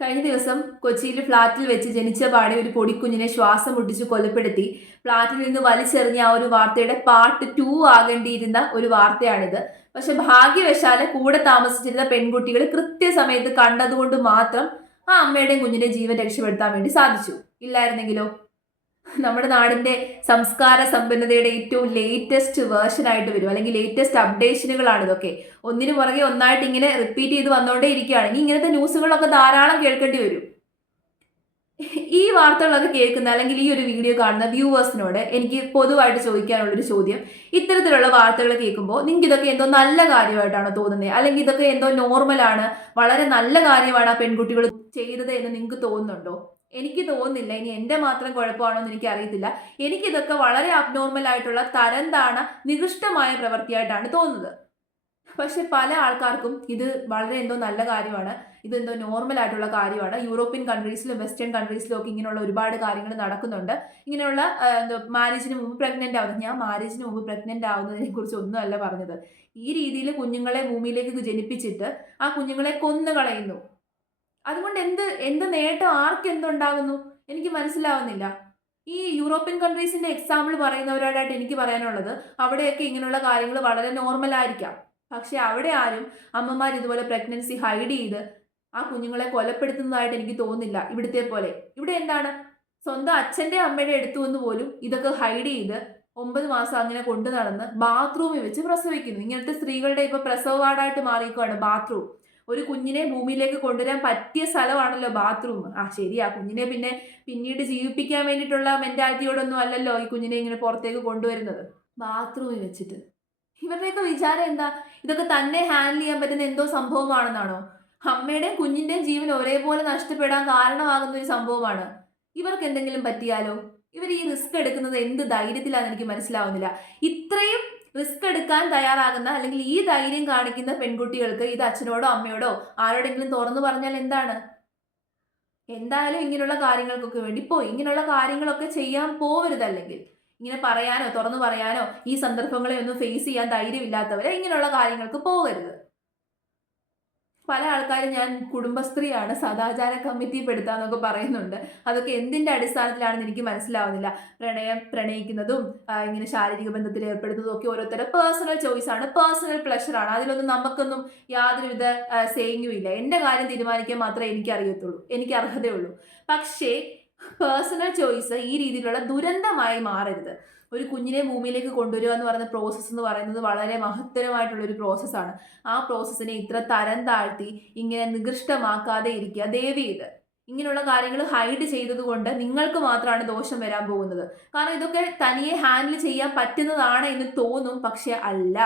കഴിഞ്ഞ ദിവസം കൊച്ചിയിലെ ഫ്ളാറ്റിൽ വെച്ച് ജനിച്ച പാടി ഒരു പൊടിക്കുഞ്ഞിനെ ശ്വാസം മുട്ടിച്ച് കൊലപ്പെടുത്തി. ഫ്ളാറ്റിൽ നിന്ന് വലിച്ചെറിഞ്ഞ ആ ഒരു വാർത്തയുടെ പാർട്ട് ടു ആകേണ്ടിയിരുന്ന ഒരു വാർത്തയാണിത്. പക്ഷെ ഭാഗ്യവശാൽ കൂടെ താമസിച്ചിരുന്ന പെൺകുട്ടികൾ കൃത്യസമയത്ത് കണ്ടതുകൊണ്ട് മാത്രം ആ അമ്മയുടെയും കുഞ്ഞിന്റെ ജീവൻ രക്ഷപ്പെടുത്താൻ വേണ്ടി സാധിച്ചു. ഇല്ലായിരുന്നെങ്കിലോ? നമ്മുടെ നാടിന്റെ സംസ്കാര സമ്പന്നതയുടെ ഏറ്റവും ലേറ്റസ്റ്റ് വേർഷൻ ആയിട്ട് വരും. അല്ലെങ്കിൽ ലേറ്റസ്റ്റ് അപ്ഡേഷനുകളാണ് ഇതൊക്കെ. ഒന്നിനു പുറകെ ഒന്നായിട്ട് ഇങ്ങനെ റിപ്പീറ്റ് ചെയ്ത് വന്നുകൊണ്ടേ ഇനി ഇങ്ങനത്തെ ന്യൂസുകളൊക്കെ ധാരാളം കേൾക്കേണ്ടി വരും. ഈ വാർത്തകളൊക്കെ കേൾക്കുന്ന അല്ലെങ്കിൽ ഈ ഒരു വീഡിയോ കാണുന്ന വ്യൂവേഴ്സിനോട് എനിക്ക് പൊതുവായിട്ട് ചോദിക്കാനുള്ളൊരു ചോദ്യം. ഇത്തരത്തിലുള്ള വാർത്തകൾ കേൾക്കുമ്പോൾ നിങ്ങൾക്ക് ഇതൊക്കെ എന്തോ നല്ല കാര്യമായിട്ടാണോ തോന്നുന്നത് അല്ലെങ്കിൽ ഇതൊക്കെ എന്തോ നോർമലാണ് വളരെ നല്ല കാര്യമാണ് ആ പെൺകുട്ടികൾ ചെയ്തത് എന്ന് നിങ്ങൾക്ക് തോന്നുന്നുണ്ടോ? എനിക്ക് തോന്നുന്നില്ല. ഇനി എന്റെ മാത്രം കുഴപ്പമാണോ എന്ന് എനിക്ക് അറിയത്തില്ല എനിക്കിതൊക്കെ വളരെ അബ്നോർമൽ ആയിട്ടുള്ള തരം താണ നികൃഷ്ടമായ പ്രവൃത്തിയായിട്ടാണ് തോന്നുന്നത്. പക്ഷെ പല ആൾക്കാർക്കും ഇത് വളരെ എന്തോ നല്ല കാര്യമാണ്. ഇതെന്തോ നോർമൽ ആയിട്ടുള്ള കാര്യമാണ്. യൂറോപ്യൻ കൺട്രീസിലും വെസ്റ്റേൺ കൺട്രീസിലും ഒക്കെ ഇങ്ങനെയുള്ള ഒരുപാട് കാര്യങ്ങൾ നടക്കുന്നുണ്ട്. ഇങ്ങനെയുള്ള എന്തോ മാരേജിന് മുമ്പ് പ്രഗ്നന്റ് ആവുന്നത് ഞാൻ മാരേജിന് മുമ്പ് പ്രഗ്നന്റ് ആവുന്നതിനെ കുറിച്ച് ഒന്നുമല്ല പറഞ്ഞത്. ഈ രീതിയിൽ കുഞ്ഞുങ്ങളെ ഭൂമിയിലേക്ക് ജനിപ്പിച്ചിട്ട് ആ കുഞ്ഞുങ്ങളെ കൊന്നു കളയുന്നു അതുകൊണ്ട് എന്ത് എന്ത് നേട്ടം ആർക്ക് എന്തുണ്ടാകുന്നു എനിക്ക് മനസ്സിലാവുന്നില്ല. ഈ യൂറോപ്യൻ കൺട്രീസിന്റെ എക്സാമ്പിൾ പറയുന്നവരോടായിട്ട് എനിക്ക് പറയാനുള്ളത് അവിടെയൊക്കെ ഇങ്ങനെയുള്ള കാര്യങ്ങൾ വളരെ നോർമൽ ആയിരിക്കാം. പക്ഷെ അവിടെ ആരും അമ്മമാർ ഇതുപോലെ പ്രഗ്നൻസി ഹൈഡ് ചെയ്ത് ആ കുഞ്ഞുങ്ങളെ കൊലപ്പെടുത്തുന്നതായിട്ട് എനിക്ക് തോന്നുന്നില്ല. ഇവിടുത്തെ പോലെ. ഇവിടെ എന്താണ്? സ്വന്തം അച്ഛന്റെ അമ്മയുടെ അടുത്തു എന്ന് പോലും ഇതൊക്കെ ഹൈഡ് ചെയ്ത് ഒമ്പത് മാസം അങ്ങനെ കൊണ്ടു നടന്ന് ബാത്റൂമിൽ വെച്ച് പ്രസവിക്കുന്നു. ഇങ്ങനത്തെ സ്ത്രീകളുടെ ഇപ്പൊ പ്രസവ വാർഡായിട്ട് മാറിയിരിക്കുകയാണ് ബാത്റൂം ഒരു കുഞ്ഞിനെ ഭൂമിയിലേക്ക് കൊണ്ടുവരാൻ പറ്റിയ സ്ഥലമാണല്ലോ ബാത്റൂം ആ ശരി. ആ കുഞ്ഞിനെ പിന്നെ പിന്നീട് ജീവിപ്പിക്കാൻ വേണ്ടിയിട്ടുള്ള മെന്റാലിറ്റിയോടൊന്നും അല്ലല്ലോ ഈ കുഞ്ഞിനെ ഇങ്ങനെ പുറത്തേക്ക് കൊണ്ടുവരുന്നത്. ബാത്റൂമിൽ വെച്ചിട്ട്. ഇവരുടെയൊക്കെ വിചാരം എന്താ? ഇതൊക്കെ തന്നെ ഹാൻഡിൽ ചെയ്യാൻ പറ്റുന്ന എന്തോ സംഭവമാണെന്നാണോ? അമ്മയുടെയും കുഞ്ഞിന്റെയും ജീവൻ ഒരേപോലെ നഷ്ടപ്പെടാൻ കാരണമാകുന്ന ഒരു സംഭവമാണ്. ഇവർക്ക് എന്തെങ്കിലും പറ്റിയാലോ? ഇവർ ഈ റിസ്ക് എടുക്കുന്നത് എന്ത് ധൈര്യത്തിലാണെന്ന് എനിക്ക് മനസ്സിലാവുന്നില്ല. ഇത്രയും റിസ്ക് എടുക്കാൻ തയ്യാറാകുന്ന അല്ലെങ്കിൽ ഈ ധൈര്യം കാണിക്കുന്ന പെൺകുട്ടികൾക്ക് ഇത് അച്ഛനോടോ അമ്മയോടോ ആരോടെങ്കിലും തുറന്നു പറഞ്ഞാൽ എന്താണ്? എന്തായാലും ഇങ്ങനെയുള്ള കാര്യങ്ങൾക്കൊക്കെ വേണ്ടി പോയി. ഇങ്ങനെയുള്ള കാര്യങ്ങളൊക്കെ ചെയ്യാൻ പോവരുത് അല്ലെങ്കിൽ ഇങ്ങനെ പറയാനോ തുറന്നു പറയാനോ ഈ സന്ദർഭങ്ങളെ ഒന്നും ഫേസ് ചെയ്യാൻ ധൈര്യമില്ലാത്തവരെ ഇങ്ങനെയുള്ള കാര്യങ്ങൾക്ക് പോകരുത്. പല ആൾക്കാരും ഞാൻ കുടുംബശ്രീയാണ് സദാചാര കമ്മിറ്റി പെടുത്താന്നൊക്കെ പറയുന്നുണ്ട്. അതൊക്കെ എന്തിന്റെ അടിസ്ഥാനത്തിലാണെന്ന് എനിക്ക് മനസ്സിലാവുന്നില്ല. പ്രണയം പ്രണയിക്കുന്നതും ഇങ്ങനെ ശാരീരിക ബന്ധത്തിൽ ഏർപ്പെടുന്നതും ഒക്കെ ഓരോരുത്തരുടെ പേഴ്സണൽ ചോയ്സ് ആണ്. പേഴ്സണൽ പ്ലഷർ ആണ്. അതിലൊന്നും നമുക്കൊന്നും യാതൊരുവിധ സേയിങ്ങും ഇല്ല. എന്റെ കാര്യം തീരുമാനിക്കാൻ മാത്രമേ എനിക്ക് അറിയത്തുള്ളൂ. എനിക്ക് അർഹതയുള്ളൂ. പക്ഷേ പേഴ്സണൽ ചോയ്സ് ഈ രീതിയിലുള്ള ദുരന്തമായി മാറരുത്. ഒരു കുഞ്ഞിനെ ഭൂമിയിലേക്ക് കൊണ്ടുവരിക എന്ന് പറയുന്ന പ്രോസസ്സ് എന്ന് പറയുന്നത് വളരെ മഹത്തരമായിട്ടുള്ള ഒരു പ്രോസസ്സാണ് ആ പ്രോസസ്സിനെ ഇത്ര തരം താഴ്ത്തി ഇങ്ങനെ നികൃഷ്ടമാക്കാതെ ഇരിക്കുക. ദേവി ഇത്. ഇങ്ങനെയുള്ള കാര്യങ്ങൾ ഹൈഡ് ചെയ്തതുകൊണ്ട് നിങ്ങൾക്ക് മാത്രമാണ് ദോഷം വരാൻ പോകുന്നത്. കാരണം ഇതൊക്കെ തനിയെ ഹാൻഡിൽ ചെയ്യാൻ പറ്റുന്നതാണ് എന്ന് തോന്നും പക്ഷെ അല്ല.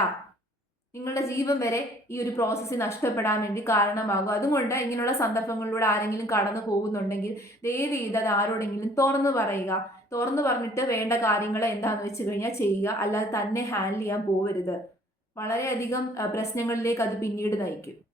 നിങ്ങളുടെ ജീവൻ വരെ ഈ ഒരു പ്രോസസ്സ് നഷ്ടപ്പെടാൻ വേണ്ടി കാരണമാകും. അതുകൊണ്ട് ഇങ്ങനെയുള്ള സന്ദർഭങ്ങളിലൂടെ ആരെങ്കിലും കടന്നു പോകുന്നുണ്ടെങ്കിൽ ദയവ് ചെയ്ത് അത് ആരോടെങ്കിലും തുറന്നു പറയുക. തുറന്നു പറഞ്ഞിട്ട് വേണ്ട കാര്യങ്ങൾ എന്താണെന്ന് വെച്ച് കഴിഞ്ഞാൽ ചെയ്യുക. അല്ലാതെ തന്നെ ഹാൻഡിൽ ചെയ്യാൻ പോവരുത്. വളരെയധികം പ്രശ്നങ്ങളിലേക്ക് അത് പിന്നീട് നയിക്കും.